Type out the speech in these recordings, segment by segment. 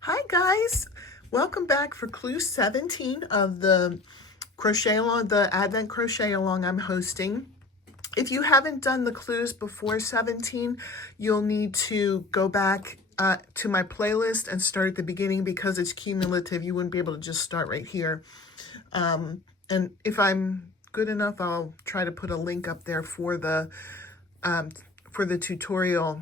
Hi guys, welcome back for clue 17 of the crochet along, the Advent crochet along I'm hosting. If you haven't done the clues before 17, you'll need to go back to my playlist and start at the beginning because it's cumulative. You wouldn't be able to just start right here. And if I'm good enough, I'll try to put a link up there for the tutorial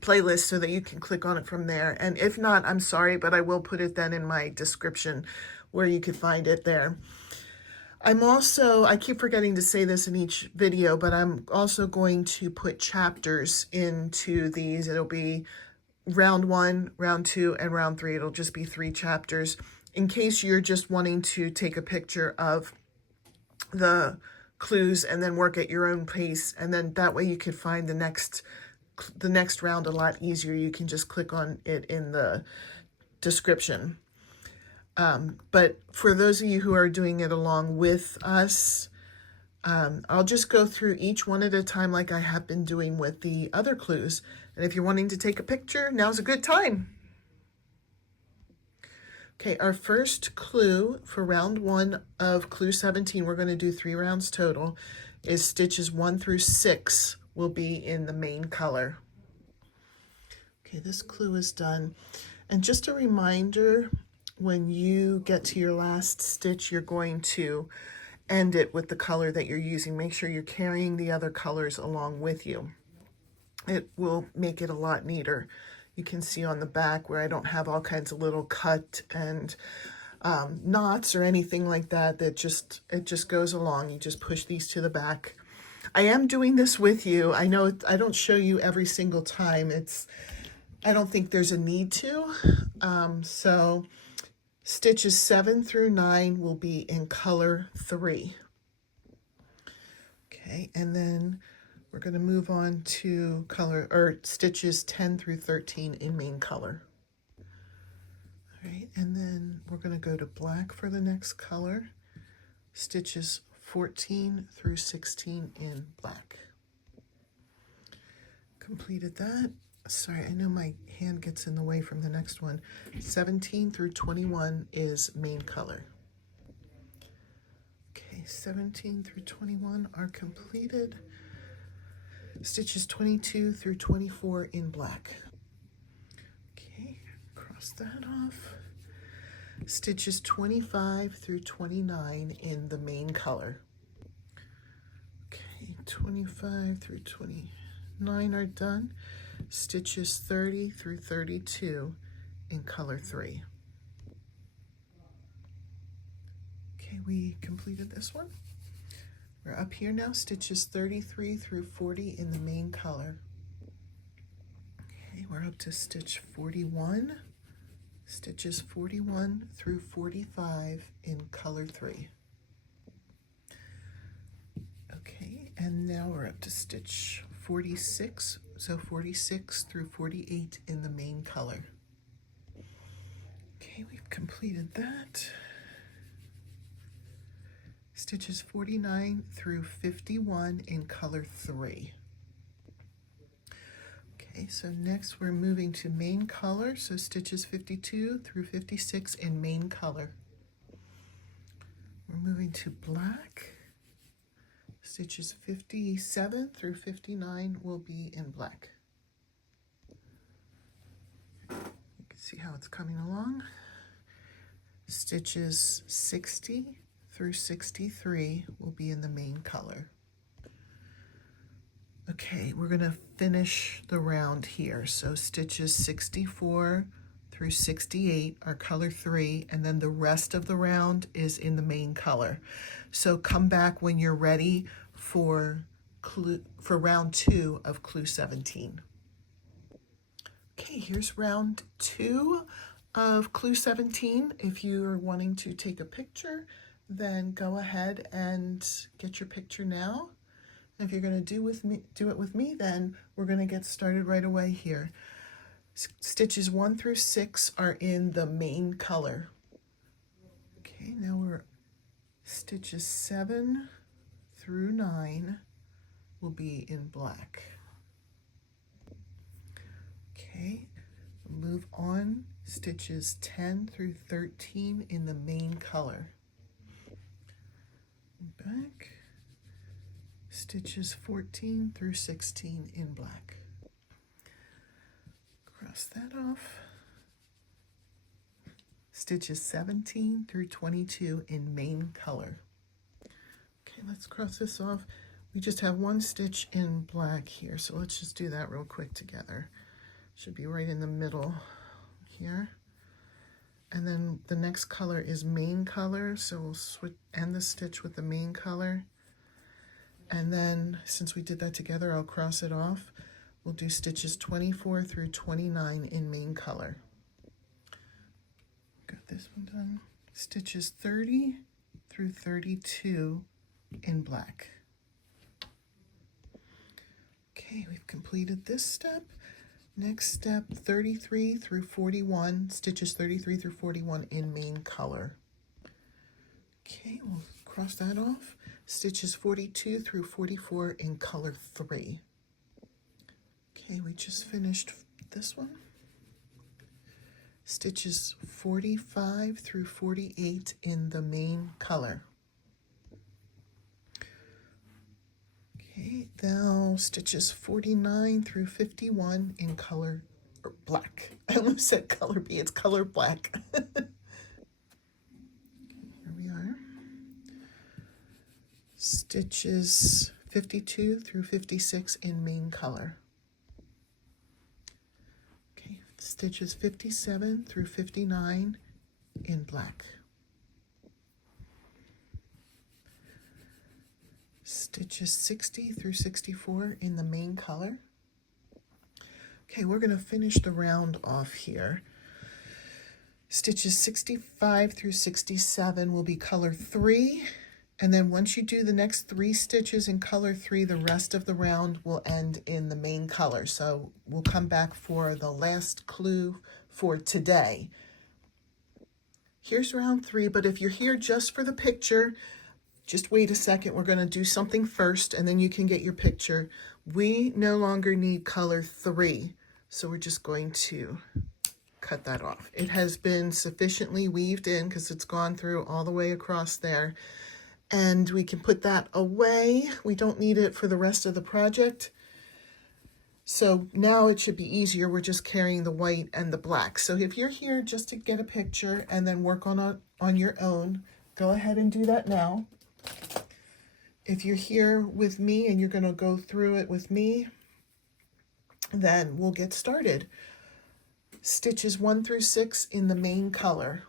playlist so that you can click on it from there. And if not, I'm sorry, but I will put it then in my description where you can find it there. I keep forgetting to say this in each video, but I'm also going to put chapters into these. It'll be round 1, round 2, and round 3. It'll just be 3 chapters in case you're just wanting to take a picture of the clues and then work at your own pace. And then that way you can find the next round a lot easier. You can just click on it in the description. But for those of you who are doing it along with us, I'll just go through each one at a time like I have been doing with the other clues. And if you're wanting to take a picture, now's a good time. Okay, our first clue for round 1 of clue 17, we're going to do 3 rounds total, is stitches 1 through 6 will be in the main color. Okay, this clue is done. And just a reminder, when you get to your last stitch, you're going to end it with the color that you're using. Make sure you're carrying the other colors along with you. It will make it a lot neater. You can see on the back where I don't have all kinds of little cut and knots or anything like that. It just goes along. You just push these to the back. I am doing this with you. I know I don't show you every single time. I don't think there's a need to. So stitches 7 through 9 will be in color 3. Okay, and then we're going to move on to stitches 10 through 13 in main color. All right, and then we're going to go to black for the next color. Stitches 14 through 16 in black. Completed that. Sorry, I know my hand gets in the way from the next one. 17 through 21 is main color. Okay, 17 through 21 are completed. Stitches 22 through 24 in black. Okay, cross that off. Stitches 25 through 29 in the main color. Okay, 25 through 29 are done. Stitches 30 through 32 in color 3. Okay, we completed this one. We're up here now, stitches 33 through 40 in the main color. Okay, we're up to stitch 41. Stitches 41 through 45 in color 3. Okay, and now we're up to stitch 46, so 46 through 48 in the main color. Okay, we've completed that. Stitches 49 through 51 in color 3. Okay, so next we're moving to main color, so stitches 52 through 56 in main color. We're moving to black. Stitches 57 through 59 will be in black. You can see how it's coming along. Stitches 60 through 63 will be in the main color. Okay, we're going to finish the round here. So stitches 64 through 68 are color 3, and then the rest of the round is in the main color. So come back when you're ready for round 2 of clue 17. Okay, here's round 2 of clue 17. If you're wanting to take a picture, then go ahead and get your picture now. If you're going to do it with me, then we're going to get started right away here. Stitches 1 through 6 are in the main color. Okay, now we're stitches 7 through 9 will be in black. Okay, move on stitches 10 through 13 in the main color. Back, stitches 14 through 16 in black. Cross that off. Stitches 17 through 22 in main color. Okay, let's cross this off. We just have one stitch in black here, so let's just do that real quick together. Should be right in the middle here. And then the next color is main color, so we'll switch, end the stitch with the main color. And then since we did that together, I'll cross it off. We'll do stitches 24 through 29 in main color. Got this one done. Stitches 30 through 32 in black. Okay, we've completed this step. Next step, 33 through 41, stitches 33 through 41 in main color. Okay, we'll cross that off. Stitches 42 through 44 in color 3. Okay, we just finished this one. Stitches 45 through 48 in the main color. Okay, now stitches 49 through 51 in color black. I almost said color B, it's color black. Here we are. Stitches 52 through 56 in main color. Okay, stitches 57 through 59 in black. Stitches 60 through 64 in the main color. Okay, we're going to finish the round off here. Stitches 65 through 67 will be color 3, and then once you do the next 3 stitches in color 3, the rest of the round will end in the main color. So we'll come back for the last clue for today. Here's round 3, but if you're here just for the picture, just wait a second. We're going to do something first, and then you can get your picture. We no longer need color 3, so we're just going to cut that off. It has been sufficiently weaved in because it's gone through all the way across there, and we can put that away. We don't need it for the rest of the project. So now it should be easier. We're just carrying the white and the black. So if you're here just to get a picture and then work on your own, go ahead and do that now. If you're here with me and you're going to go through it with me, then we'll get started. Stitches 1 through 6 in the main color.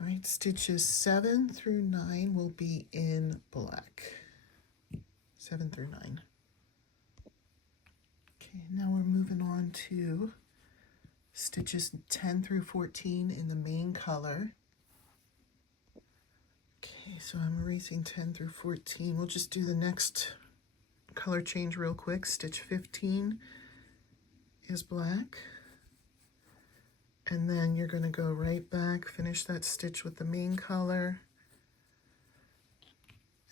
All right, stitches 7 through 9 will be in black. 7 through 9. Okay, now we're moving on to stitches 10 through 14 in the main color. Okay, so I'm erasing 10 through 14. We'll just do the next color change real quick. Stitch 15 is black. And then you're going to go right back, finish that stitch with the main color.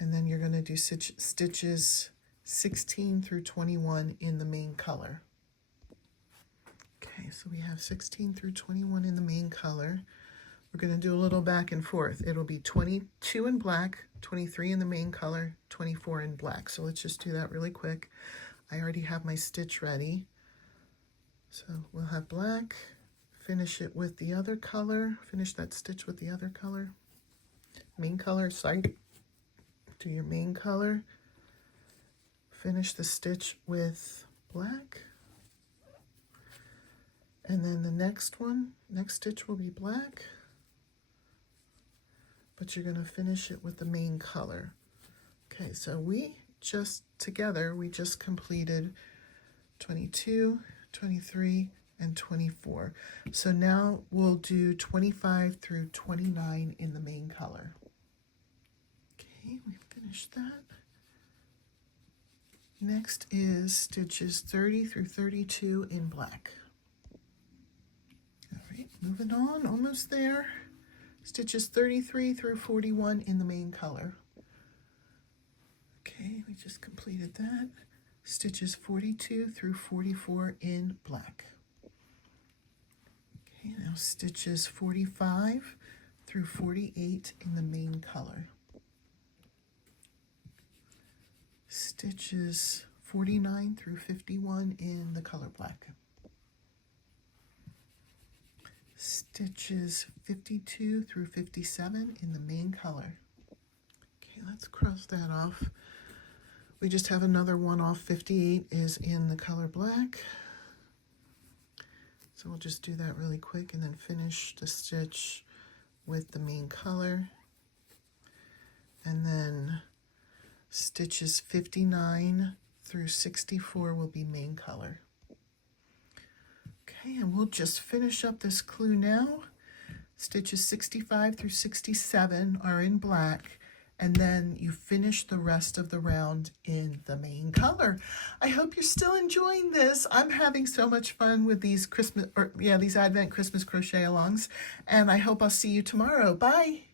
And then you're going to do stitches 16 through 21 in the main color. Okay, so we have 16 through 21 in the main color. We're going to do a little back and forth. It'll be 22 in black, 23 in the main color, 24 in black. So let's just do that really quick. I already have my stitch ready. So we'll have black, finish it with the other color, finish that stitch with the other color. Main color, side to your main color. Finish the stitch with black. And then the next stitch will be black. But you're going to finish it with the main color. Okay, so we just completed 22, 23, and 24. So now we'll do 25 through 29 in the main color. Okay, we finished that. Next is stitches 30 through 32 in black. All right, moving on, almost there. Stitches 33 through 41 in the main color. Okay, we just completed that. Stitches 42 through 44 in black. Okay, now stitches 45 through 48 in the main color. Stitches 49 through 51 in the color black. Stitches 52 through 57 in the main color. Okay, let's cross that off. We just have another one off. 58 is in the color black. So we'll just do that really quick and then finish the stitch with the main color. And then stitches 59 through 64 will be main color. Okay, and we'll just finish up this clue now. Stitches 65 through 67 are in black, and then you finish the rest of the round in the main color. I hope you're still enjoying this. I'm having so much fun with these these Advent Christmas crochet alongs, and I hope I'll see you tomorrow. Bye.